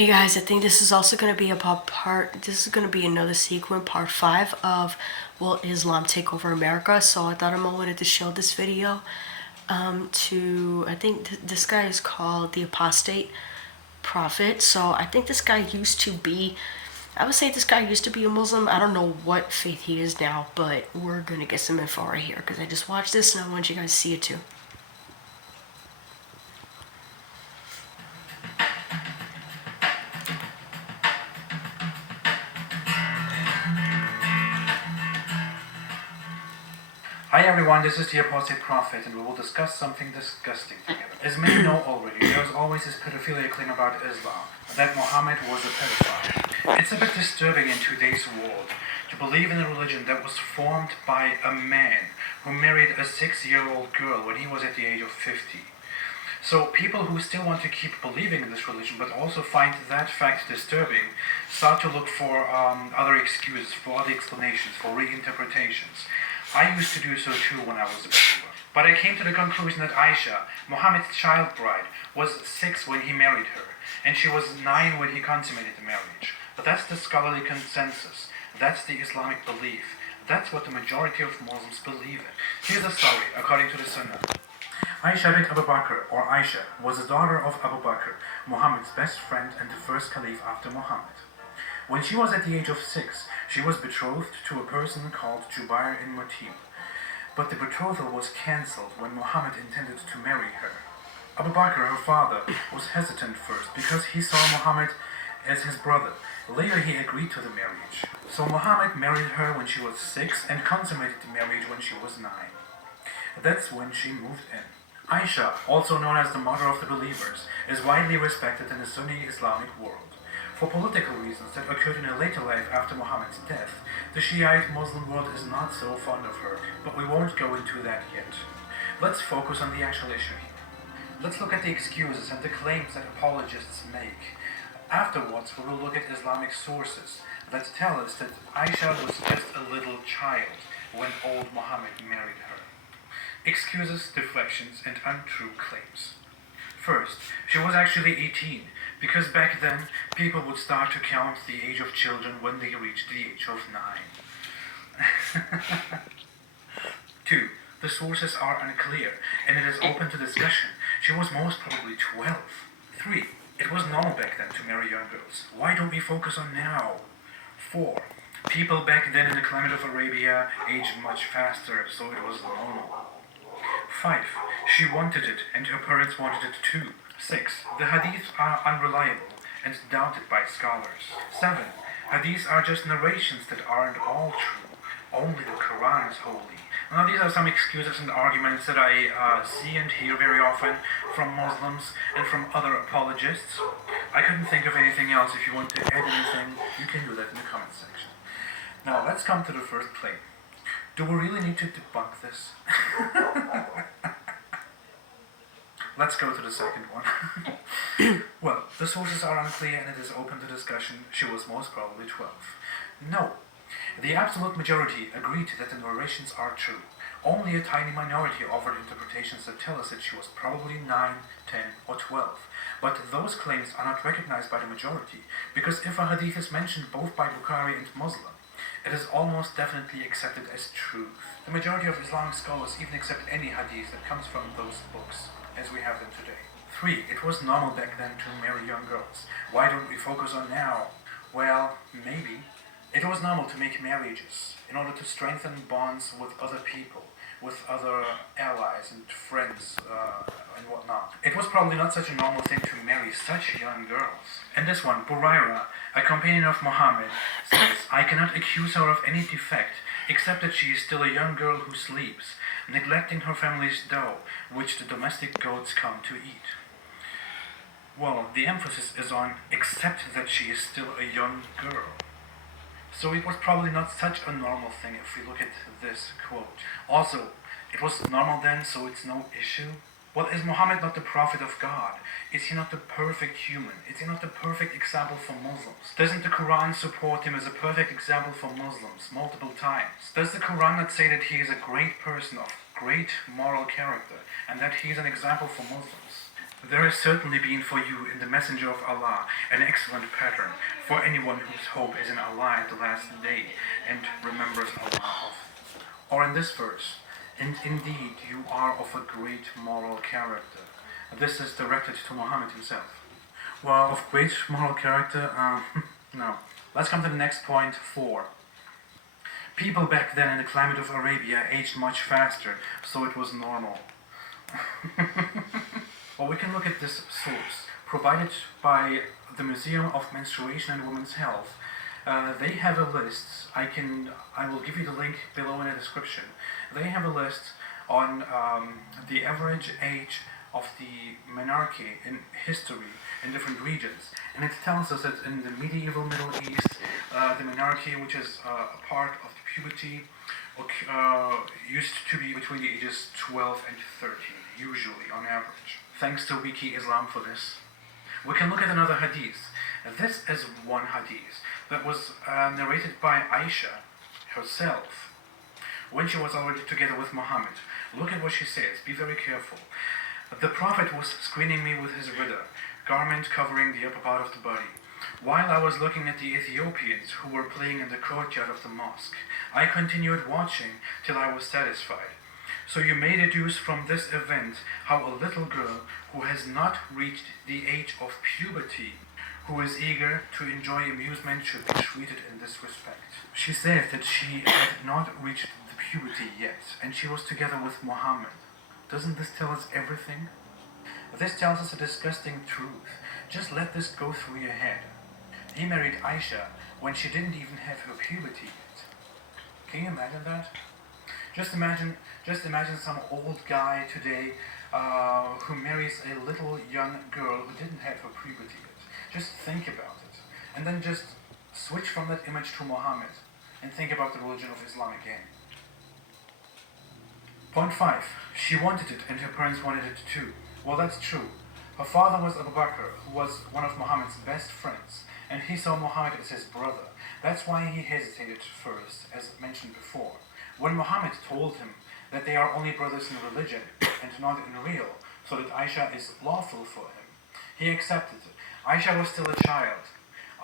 Hey guys, I think this is also going to be this is going to be another sequence, part 5 of Will Islam Take Over America? So I thought I wanted to show this video I think this guy is called the Apostate Prophet. So I think this guy used to be, I would say this guy used to be a Muslim. I don't know what faith he is now, but we're going to get some info right here because I just watched this and I want you guys to see it too. Hi everyone, this is the Apostate Prophet and we will discuss something disgusting together. As many know already, there is always this pedophilia claim about Islam, that Muhammad was a pedophile. It's a bit disturbing in today's world to believe in a religion that was formed by a man who married a 6-year-old girl when he was at the age of 50. So people who still want to keep believing in this religion but also find that fact disturbing start to look for other excuses, for other explanations, for reinterpretations. I used to do so too when I was a believer. But I came to the conclusion that Aisha, Muhammad's child bride, was 6 when he married her, and she was 9 when he consummated the marriage. But that's the scholarly consensus. That's the Islamic belief. That's what the majority of Muslims believe in. Here's the story, according to the Sunnah. Aisha bint Abu Bakr, or Aisha, was the daughter of Abu Bakr, Muhammad's best friend and the first caliph after Muhammad. When she was at the age of 6, she was betrothed to a person called Jubair in Mutim. But the betrothal was cancelled when Muhammad intended to marry her. Abu Bakr, her father, was hesitant first because he saw Muhammad as his brother. Later he agreed to the marriage. So Muhammad married her when she was 6 and consummated the marriage when she was 9. That's when she moved in. Aisha, also known as the mother of the believers, is widely respected in the Sunni Islamic world. For political reasons that occurred in her later life after Muhammad's death, the Shiite Muslim world is not so fond of her, but we won't go into that yet. Let's focus on the actual issue here. Let's look at the excuses and the claims that apologists make. Afterwards, we will look at Islamic sources that tell us that Aisha was just a little child when old Muhammad married her. Excuses, deflections, and untrue claims. First, she was actually 18, because back then, people would start to count the age of children when they reached the age of 9. 2. The sources are unclear, and it is open to discussion. She was most probably 12. 3. It was normal back then to marry young girls. Why don't we focus on now? 4. People back then in the climate of Arabia aged much faster, so it was normal. 5. She wanted it, and her parents wanted it too. 6. The hadiths are unreliable and doubted by scholars. 7. Hadiths are just narrations that aren't all true. Only the Quran is holy. Now these are some excuses and arguments that I see and hear very often from Muslims and from other apologists. I couldn't think of anything else. If you want to add anything, you can do that in the comment section. Now let's come to the first claim. Do we really need to debunk this? Let's go to the second one. Well, the sources are unclear and it is open to discussion. She was most probably 12. No. The absolute majority agreed that the narrations are true. Only a tiny minority offered interpretations that tell us that she was probably 9, 10, or 12. But those claims are not recognized by the majority, because if a hadith is mentioned both by Bukhari and Muslim, it is almost definitely accepted as truth. The majority of Islamic scholars even accept any hadith that comes from those books, as we have them today. 3. It was normal back then to marry young girls. Why don't we focus on now? Well, maybe. It was normal to make marriages in order to strengthen bonds with other people, with other allies and friends and whatnot. It was probably not such a normal thing to marry such young girls. And this one, Buraira, a companion of Muhammad, says, I cannot accuse her of any defect, except that she is still a young girl who sleeps, neglecting her family's dough, which the domestic goats come to eat. Well, the emphasis is on except that she is still a young girl. So it was probably not such a normal thing if we look at this quote. Also, it was normal then, so it's no issue. Well, is Muhammad not the prophet of God? Is he not the perfect human? Is he not the perfect example for Muslims? Doesn't the Quran support him as a perfect example for Muslims multiple times? Does the Quran not say that he is a great person of great moral character and that he is an example for Muslims? There has certainly been for you in the Messenger of Allah an excellent pattern for anyone whose hope is in Allah at the last day and remembers Allah. Or in this verse, and indeed you are of a great moral character. This is directed to Muhammad himself. Well, of great moral character, no. Let's come to the next point, 4. People back then in the climate of Arabia aged much faster, so it was normal. Well, we can look at this source provided by the Museum of Menstruation and Women's Health. They have a list. I will give you the link below in the description. They have a list on the average age of the menarche in history in different regions, and it tells us that in the medieval Middle East, the menarche, which is a part of the puberty, used to be between the ages 12 and 13, usually on average. Thanks to Wiki Islam for this. We can look at another hadith. This is one hadith that was narrated by Aisha herself when she was already together with Muhammad. Look at what she says. Be very careful. The Prophet was screening me with his ridda, garment covering the upper part of the body, while I was looking at the Ethiopians who were playing in the courtyard of the mosque. I continued watching till I was satisfied. So you may deduce from this event how a little girl who has not reached the age of puberty, who is eager to enjoy amusement, should be treated in this respect. She said that she had not reached the puberty yet, and she was together with Muhammad. Doesn't this tell us everything? This tells us a disgusting truth. Just let this go through your head. He married Aisha when she didn't even have her puberty yet. Can you imagine that? Just imagine some old guy today who marries a little young girl who didn't have her puberty yet. Just think about it. And then just switch from that image to Muhammad and think about the religion of Islam again. Point 5. She wanted it and her parents wanted it too. Well, that's true. Her father was Abu Bakr, who was one of Muhammad's best friends, and he saw Muhammad as his brother. That's why he hesitated first, as mentioned before. When Muhammad told him that they are only brothers in religion and not in real, so that Aisha is lawful for him, he accepted it. Aisha was still a child.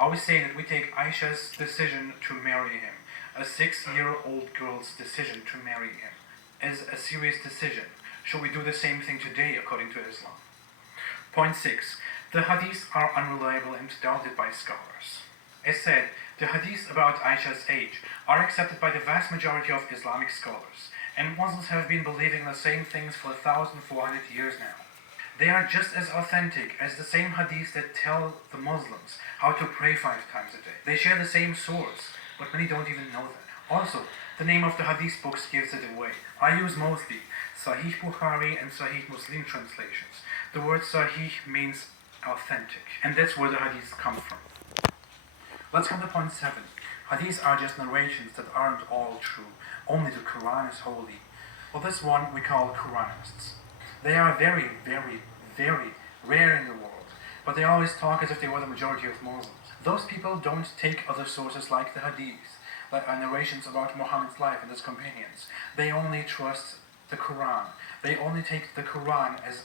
I was saying that we take Aisha's decision to marry him, a 6-year-old girl's decision to marry him, as a serious decision. Should we do the same thing today according to Islam? Point 6. The hadiths are unreliable and doubted by scholars. As said, the hadiths about Aisha's age are accepted by the vast majority of Islamic scholars, and Muslims have been believing the same things for 1,400 years now. They are just as authentic as the same hadiths that tell the Muslims how to pray 5 times a day. They share the same source, but many don't even know that. Also, the name of the hadith books gives it away. I use mostly Sahih Bukhari and Sahih Muslim translations. The word Sahih means authentic, and that's where the hadiths come from. Let's come to point 7. Hadiths are just narrations that aren't all true. Only the Quran is holy. Well, this one we call Quranists. They are very, very, very rare in the world, but they always talk as if they were the majority of Muslims. Those people don't take other sources like the hadiths, like narrations about Muhammad's life and his companions. They only trust the Quran. They only take the Quran as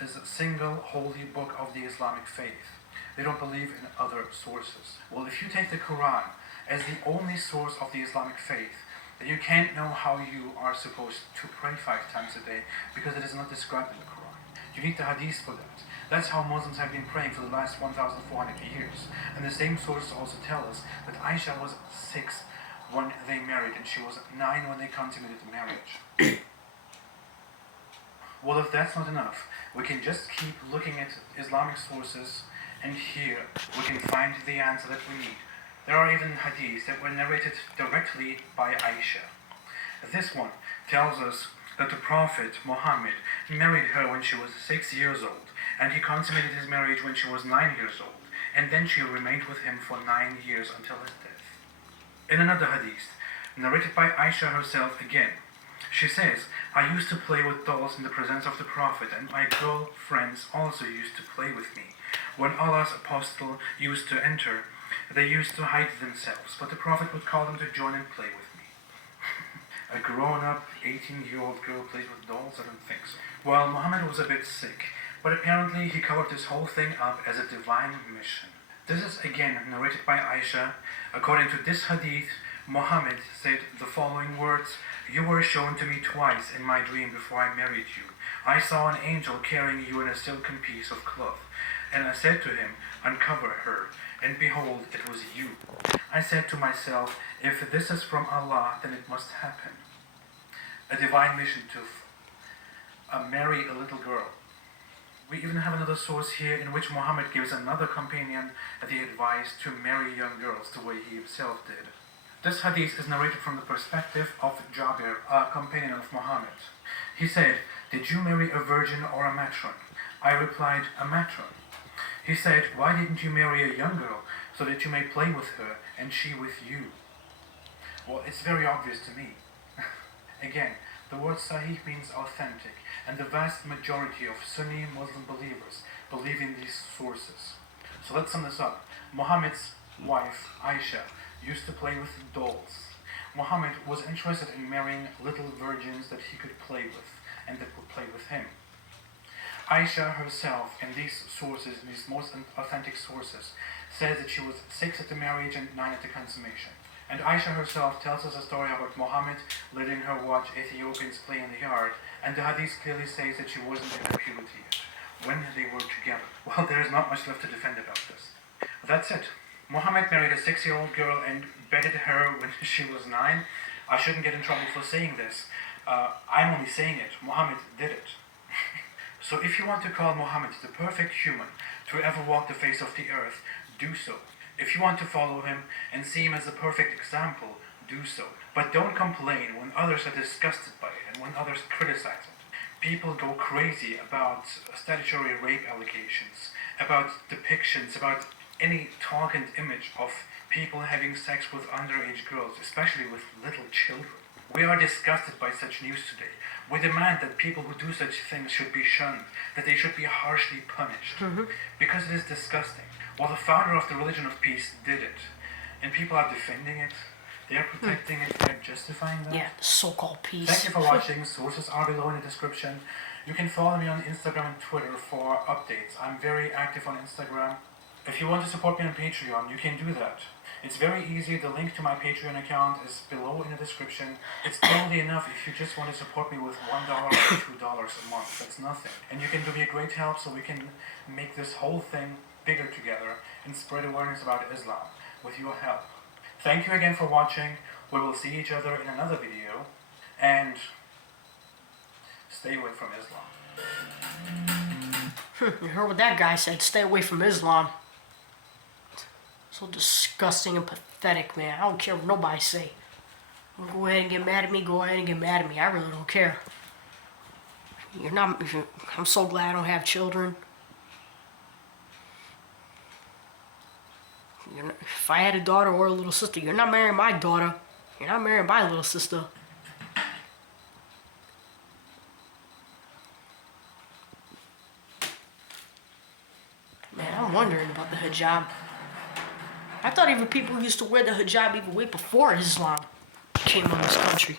a single holy book of the Islamic faith. They don't believe in other sources. Well, if you take the Quran as the only source of the Islamic faith, then you can't know how you are supposed to pray 5 times a day, because it is not described in the Quran. You need the hadith for that. That's how Muslims have been praying for the last 1,400 years. And the same sources also tell us that Aisha was 6 when they married, and she was 9 when they consummated the marriage. Well, if that's not enough, we can just keep looking at Islamic sources, and here we can find the answer that we need. There are even hadiths that were narrated directly by Aisha. This one tells us that the Prophet Muhammad married her when she was 6 years old, and he consummated his marriage when she was 9 years old, and then she remained with him for 9 years until his death. In another hadith, narrated by Aisha herself again, she says, I used to play with dolls in the presence of the Prophet, and my girl friends also used to play with me. When Allah's apostle used to enter, they used to hide themselves, but the Prophet would call them to join and play with me. A grown-up 18-year-old girl plays with dolls? I don't think so. Well, Muhammad was a bit sick, But apparently he covered this whole thing up as a divine mission. This is again narrated by Aisha. According to this hadith, Muhammad said the following words: "You were shown to me twice in my dream before I married you. I saw an angel carrying you in a silken piece of cloth. And I said to him, uncover her. And behold, it was you. I said to myself, if this is from Allah, then it must happen." A divine mission to marry a little girl. We even have another source here in which Muhammad gives another companion the advice to marry young girls the way he himself did. This hadith is narrated from the perspective of Jabir, a companion of Muhammad. He said, "Did you marry a virgin or a matron?" I replied, "A matron." He said, "Why didn't you marry a young girl so that you may play with her and she with you?" Well, it's very obvious to me. Again, the word sahih means authentic, and the vast majority of Sunni Muslim believers believe in these sources. So let's sum this up. Muhammad's wife, Aisha, used to play with dolls. Muhammad was interested in marrying little virgins that he could play with, and that would play with him. Aisha herself, in these sources, in these most authentic sources, says that she was 6 at the marriage and 9 at the consummation. And Aisha herself tells us a story about Muhammad letting her watch Ethiopians play in the yard, and the hadith clearly says that she wasn't in her puberty yet, when they were together. Well, there is not much left to defend about this. That's it. Muhammad married a 6-year-old girl and bedded her when she was 9. I shouldn't get in trouble for saying this. I'm only saying it. Muhammad did it. So if you want to call Muhammad the perfect human to ever walk the face of the earth, do so. If you want to follow him and see him as a perfect example, do so. But don't complain when others are disgusted by it and when others criticize it. People go crazy about statutory rape allegations, about depictions, about any talk and image of people having sex with underage girls, especially with little children. We are disgusted by such news today. We demand that people who do such things should be shunned, that they should be harshly punished, because it is disgusting. Well, the founder of the religion of peace did it, and people are defending it, they're protecting it, they're justifying that. Yeah, so-called peace. Thank you for watching. Sources are below in the description. You can follow me on Instagram and Twitter for updates. I'm very active on Instagram. If you want to support me on Patreon, you can do that. It's very easy. The link to my Patreon account is below in the description. It's totally enough if you just want to support me with $1 or $2 a month. That's nothing. And you can do me a great help so we can make this whole thing bigger together and spread awareness about Islam with your help. Thank you again for watching. We will see each other in another video. And stay away from Islam. You heard what that guy said. Stay away from Islam. So disgusting and pathetic, man. I don't care what nobody say. Go ahead and get mad at me. Go ahead and get mad at me. I really don't care. I'm so glad I don't have children. If I had a daughter or a little sister, you're not marrying my daughter. You're not marrying my little sister. Man, I'm wondering about the hijab. I thought even people used to wear the hijab even way before Islam came on this country.